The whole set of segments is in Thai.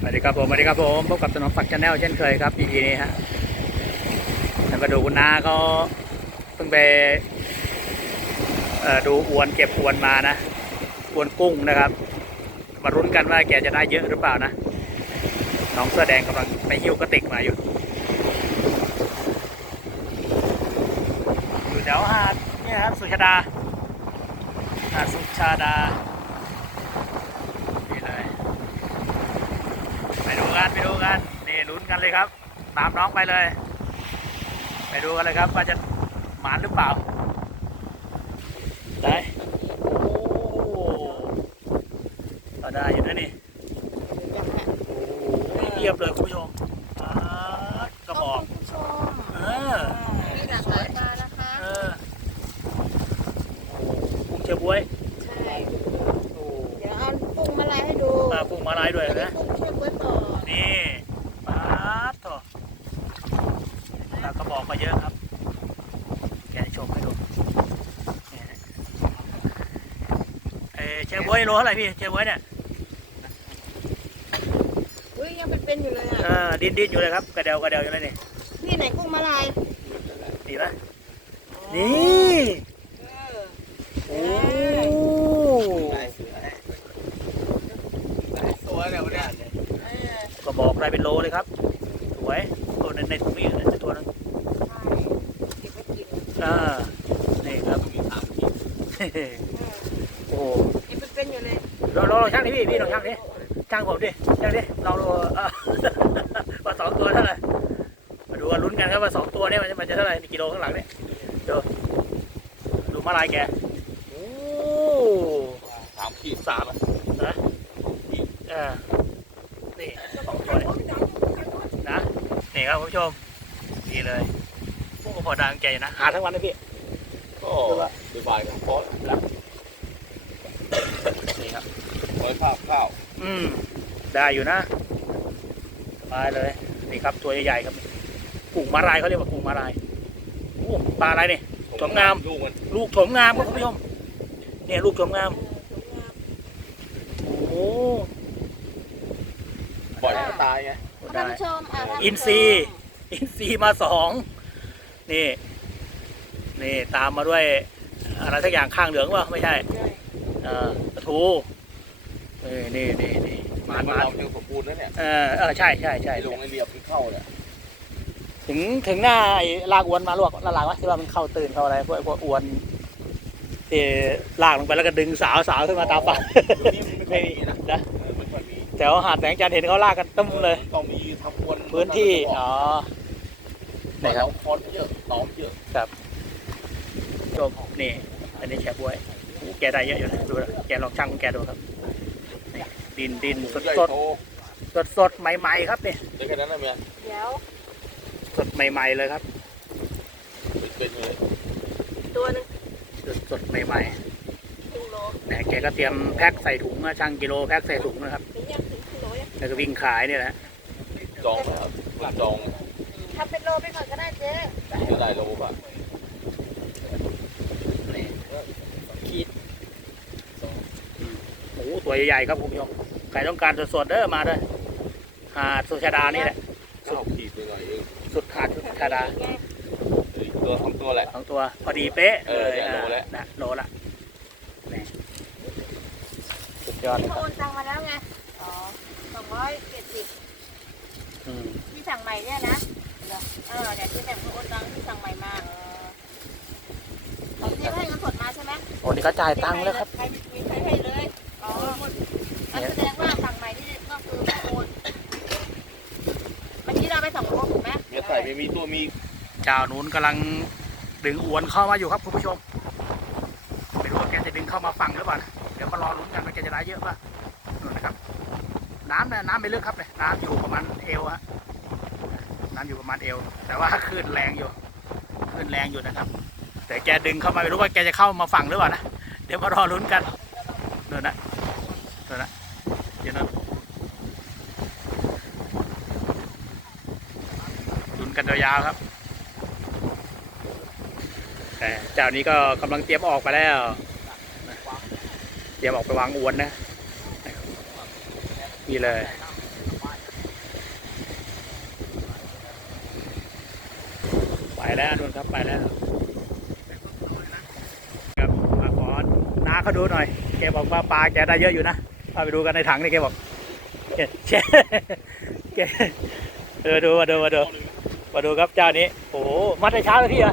สวัสดีครับผมสวัสดีครับผมพบกับสนองฝักชาแนลเช่นเคยครับ EP นี้ฮะแล้วมาดูคุณน้าเขาเพิ่งไปเอ่อดูอวนเก็บอวนมานะอวนกุ้งนะครับ มารุ้นกันว่าแกจะได้เยอะหรือเปล่านะน้องเสื้อแดงกำลังไปหิ้วกระติกมาอยู่ อยู่แถวหาดเนี่ยครับสุชาดาหาดสุชาดานี่เลย ไปดูกันไปดูกันนี่ลุ้น กันเลยครับ ตามน้องไปเลย ไปดูกันเลยครับว่าจะหมานหรือเปล่าได้โอ้ก็ได้อยู่นะนี่โอ้เรียบเลยคุณผู้ชมอ่ากระบอกคุณผู้ชมเออมีหลากหลายปลานะคะเออโอ้กุ้งเชียบวยใช่โอ้เดี๋ยวเอากุ้งมาลายให้ดูปลากุ้งมาลายด้วยนะกุ้งเชื่อมไว้ต่อ นี่ปลาโถแล้วก็บอกมาเยอะครับ แกะโชว์ให้ดูเนี่ยเออเชฟบ วยโลเท่าไหร่พี่เชฟบวยเนี่ยอุ้ยยังเป็นๆอยู่เลยเออะอดินดินอยู่เลยครับกระเดวกระเดวอยู่เลยนี่พี่ไหนกุ้งมาลายดีไหมนี่เออโอ้ตัวเนี่ยวันเนี้ยเออก็บอกได้เป็นโลเลยครับสวยตัวในในถุงนี้ในตัวนั้นใช่เก็บไว้กินอ่านี่ครับ มีสามขีดเออโอ้ยังเป็นๆอยู่เลยลองลองลองช่างดิพี่พี่ลองช่างดิช่างผมดิช่างดิลองดูอะว่าสองตัวเท่าไหร่มาดูกันลุ้นกันครับว่าสองตัวเนี่ยมันจะมันจะเท่าไหร่นี่กิโลข้างหลังเนี่ยดูดูมาลายแกโอ้สามขีดสามอะนะเออนี่สองตัวเนี่ยนะนี่ครับคุณผู้ชมนี่เลยพวกก็พอดังใจอยู่นะหาทั้งวันนะพี่ก็สบายครับเพราะหลักนี่ครับ ร้อยข้าวข้าวอืม ได้อยู่นะสบายเลย นี่ครับตัวใหญ่ๆครับกุ้งมาลายเขาเรียกว่ากุ้งมาลายโอ้ปลาอะไรเนี่ยสวยงาม ลูกมันลูกโฉมงามครับคุณผู้ชมเนี่ยลูกโฉมงาม โอ้ปล่อยให้มันตายไงได้ท่านผู้ชมอะท่านผู้ชมอินซีย์อินซีย์มาสองนี่ นี่ตามมาด้วยอะไรสักอย่างข้างเหลืองวะไม่ใช่ ใช่เอ่อปลาทู นี่นี่นี่นี่หมานหมันมานเรายังสมบูรณ์นะเนี่ยเออเออใช่ใช่ใช่ไอ้ลงไอ้เรียบที่เข้าเนี่ยถึงถึงหน้าไอ้ลากอวนมาลวกละลายวะที่ว่ามันเข้าตื่นเข้าอะไรพวกไอ้พวกอวนที่ลากลงไปแล้วก็ดึงสาวสาวขึ้นมาตามปากนี่มันไม่ไม่มีมีนะนะเออไม่ค่อยมีแถวหาดแสงจันทร์เห็นเขาลากกันตึ้มเลยต้องมีทำวนพื้นที่อ๋อไหนครับคอนเยอะน้องเยอะชมนี่อันนี้แชร์บวยโอ้แกได้เยอะอยู่นะดูนะแกลองช่างของแกดูครับนี่ ดินดินสดใหญ่สดโตสดสดๆใหม่ ๆ ครับนี่ได้แค่นั้นนะเมียเดี๋ยวสดใหม่ ๆ เลยครับเป็นเลยตัวหนึงสดสดใหม่ครึ่งโลๆเนี่ยแกก็เตรียมแพ็คใส่ถุงนะช่างกิโลแพ็คใส่ถุงนะครับถึงยังถึงครึ่งโลยังแล้วก็วิ่งขายเนี่ยแหละจองไหมครับมันจองทำเป็นโลไปก่อนก็ได้เจ๊จะได้โลป่ะนี่ขีดโอ้โหตัวใหญ่ๆครับคุณผู้ชม ใครต้องการสดๆเด้อมาเลยหาดสุชาดานี่แหละเก้าขีดไปหน่อยเองสุดหาดสุชาดาไงตัวทำตัวแหละ สองตัวพอดีเป๊ะเออเนี่ยโลแล้วนะโลละนี่สุดยอดเลยพี่ครับโอนตังมาแล้วไง อ๋อสองร้อยเจ็ดสิบอืมที่สั่งใหม่เนี่ยนะ เออเดี๋ยวที่แหม่มเขาโอนตังที่สั่งใหม่มาของที่ให้เงินสดมาใช่ไหมโอ้นี่เขาจ่ายตังค์แล้วครับ ใครมีใครให้เลย อ๋องั้นแสดงว่าสั่งใหม่นี่ก็คือโอนเมื่อกี้เราไปสองโลถูกไหม เมีตัวมีเจ้านู้นกำลังดึงอวนเข้ามาอยู่ครับคุณผู้ชมไม่รู้ว่าแกจะดึงเข้ามาฝั่งหรือเปล่านะเดี๋ยวมารอลุ้นกันว่าแกจะได้เยอะป่ะนู่นนะครับ น้ำเนี่ยน้ำไม่ลึกครับเลยน้ำอยู่ประมาณเอวฮะน้ำอยู่ประมาณเอว แต่ว่าคลื่นแรงอยู่คลื่นแรงอยู่นะครับ แต่แกดึงเข้ามาไม่รู้ว่าแกจะเข้ามาฝั่งหรือเปล่านะเดี๋ยวมารอลุ้นกันนู่นนะนู่นนะเดี๋ยวนะลุ้น กันยาวๆครับ แต่เจ้านี้ก็กำลังเตรียมออกไปแล้ว เตรียมออกไปวางอวนนะนี่เลยไปแล้วนุ่นครับไปแล้วครับมาขอน้าเขาดูหน่อยแกบอกว่าปลาแกได้เยอะอยู่นะพาไปดูกันในถังนี่แกบอกแกแกแกเออดูมาดูมาดู มาดูครับเจ้านี้ โอ้โหมาแต่เช้าเลยพี่เหรอ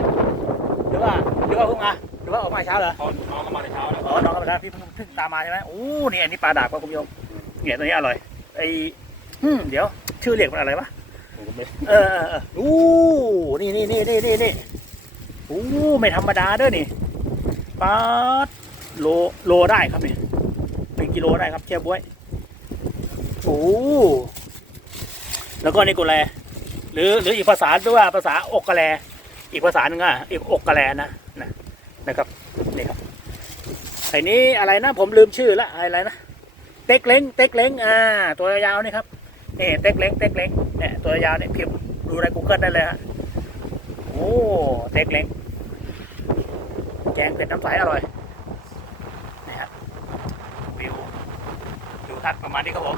หรือว่าหรือว่าเพิ่งมาหรือว่าออกมาเช้าเหรอเขาน้องเข้ามาในเช้าแล้วอ๋อน้องกำลังพี่เพิ่งตามมาใช่ไหมโอ้นี่อันนี้ปลาดาบครับคุณผู้ชมเนี่ยตัวนี้อร่อยไอ้อืมเดี๋ยว ชื่อเรียกมันอะไรวะผมก็ไม่เออเออเอออู้นี่นี่นี่นี่นี่นี่อู้ไม่ธรรมดาเด้อนี่ปลาโลโลได้ครับนี่เป็นกิโลได้ครับเชียบวยโอ้แล้วก็นี่กุแล หรือหรืออีกภาษาด้วยว่าภาษาอกกะแล อีกภาษาหนึ่งอะอีกอกกะแลนะนะนะครับนี่ครับไอ้นี้อะไรนะผมลืมชื่อละอะไรนะเต็กเล้งเต็กเล้งอ่า ตัวยาวนี่ครับนี่เต็กเล้งเต็กเล้งเนี่ยตัวยาวเนี่ยพิมพ์ดูใน Google ได้เลยฮะโอ้เต็กเล้งแกงเผ็ดน้ำใสอร่อยนี่ฮะวิวดูทัดประมาณนี้ครับผม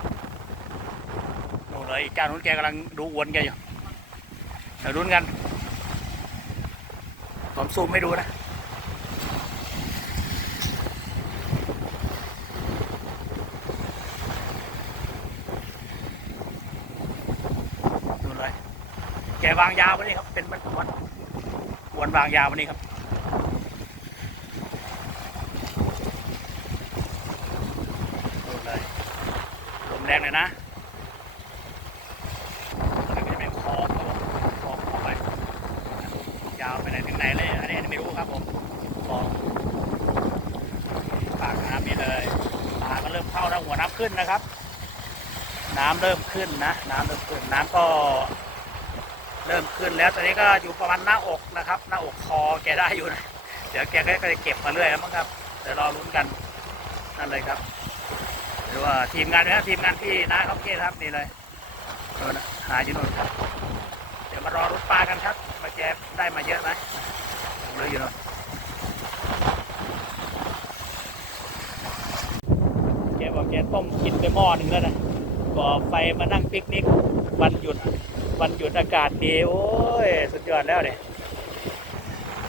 นู่นเลยจ้านู้นแกกำลังดูอวนแกอยู่ ดี๋ยวรุ้นกัน ผมซูมให้ดูนะ ดูเลย แกวางยาววันนี้ครับ เป็นวันวันวันวางยาววันนี้ครับดูเลยลมแรงเลยนะแล้วก็จะเป็นคอครับผมคอเข้าไปยาวไปไหนถึงไหนเลย อันนี้อันนี้ไม่รู้ ครับผมคอปากน้ำนี่เลยปลาก็เริ่มเข้าแล้วหัวน้ำขึ้นนะครับ น้ำเริ่มขึ้นนะ น้ำเริ่มขึ้นน้ำก็ เริ่มขึ้นแล้วตอนนี้ก็อยู่ประมาณหน้าอกนะครับ หน้าอกคอแกได้อยู่นะเดี๋ยวแกก็จะเก็บมาเรื่อยแล้วมั้งครับเดี๋ยวรอลุ้นกันนั่นเลยครับหรือว่าทีมงานนะครับทีมงานพี่นาเขาเกครับนี่เลยหาอยู่โน่นครับ เดี๋ยวมารอรุ้นปลากันครับมาแกได้มาเยอะไหม เลยอยู่โน่นแกบอกแกต้มกินไปหม้อหนึ่งแล้วนะก่อไฟมานั่งปิกนิกวันหยุดวันหยุดอากาศดีโอ้ยสุดยอดแล้วเนี่ย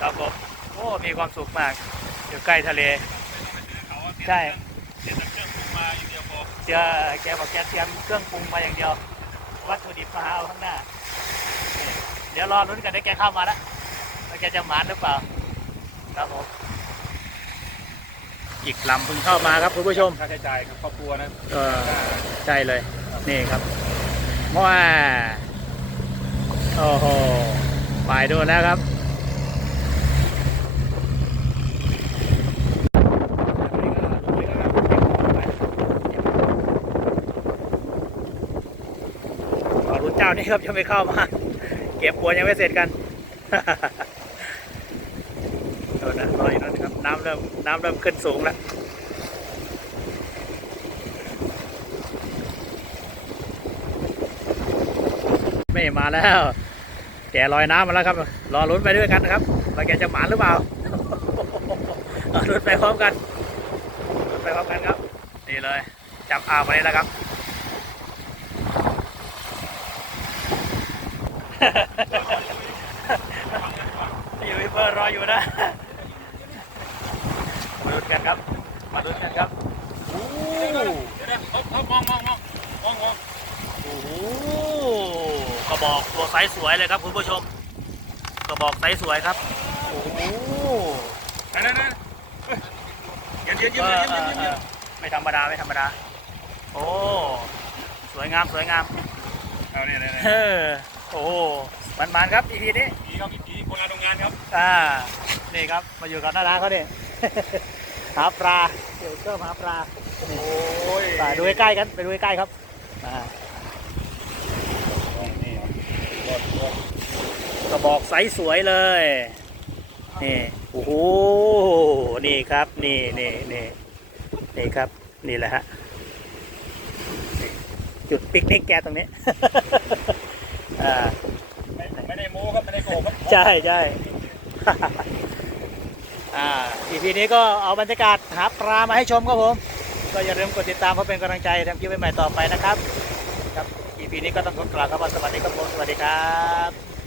ครับผมโอ้มีความสุขมาก อยู่ใกล้ทะเล ใช่เจอแกบอกแกเตรียมเครื่องปรุงมาอย่างเดียว วัตถุดิบมาหาเอาข้างหน้า เดี๋ยวรอลุ้นกันได้แกเข้ามาแล้ว แกจะหมานหรือเปล่า ครับผม อีกลำเพิ่งเข้ามาครับคุณผู้ชม ค่าใช้จ่ายกับครอบครัวนะเออ ใช่เลย นี่ครับว้าโอ้โหไปดูแล้วครับขอรุ้นเจ้านี่ครับยังไม่เข้ามา เก็บบัวยังไม่เสร็จกัน โดนนะรออยนั่นครับ น้ำเริ่มน้ำเริ่มขึ้นสูงแล้วไม่มาแล้ว แกลอยน้ำมาแล้วครับ รอลุ้นไปด้วยกันนะครับว่าแกจะหมานหรือเปล่าลุ้นไปพร้อมกันลุ้นไปพร้อมกันครับนี่เลย จับอ่าวไปแล้วครับอยู่วิเบอร์รออยู่นะ กันครับ มาลุ้นกันครับโอ้เดี๋ยวนะเขาเขามองมองมองมองมองโหกระบอกตัวไซส์สวยเลยครับคุณผู้ชม กระบอกไซส์สวยครับ โอ้โหนั่นนั่นนั่นเย็นเย็นเย็เอนอเย็นเอเย็นอเย็นเออไม่ธรรมดาไม่ธรรมดา โอ้ สวยงามสวยงาม เอาเนี่ยเนี่ยเออโอ้มันมันๆครับ EP นี้ผีครับผีคนงานโรงงานครับ อ่า นี่ครับ มาอยู่กับน้าร้านเขาเนี่ย หาปลาเดี๋ยวก็หาปลาโอ้ยไปดูใกล้ๆกันไปดูใกล้ๆครับอ่านี่รถรถกระบอกไซส์สวยเลยนี่โอ้โหนี่ครับนี่นี่นี่นี่ครับนี่แหละฮะนี่จุดปิกนิกแกตรงนี้อ่าไม่ไม่ได้โม้ครับไม่ได้โกหกครับใช่ใช่ อ่าอีพีนี้ก็เอาบรรยากาศหาปลามาให้ชมครับผม ก็อย่าลืมกดติดตามเพื่อเป็นกำลังใจทำคลิปใหม่ๆต่อไปนะครับ ครับ EP นี้ก็ต้องขอกล่าวคำว่าสวัสดีครับผมสวัสดีครับ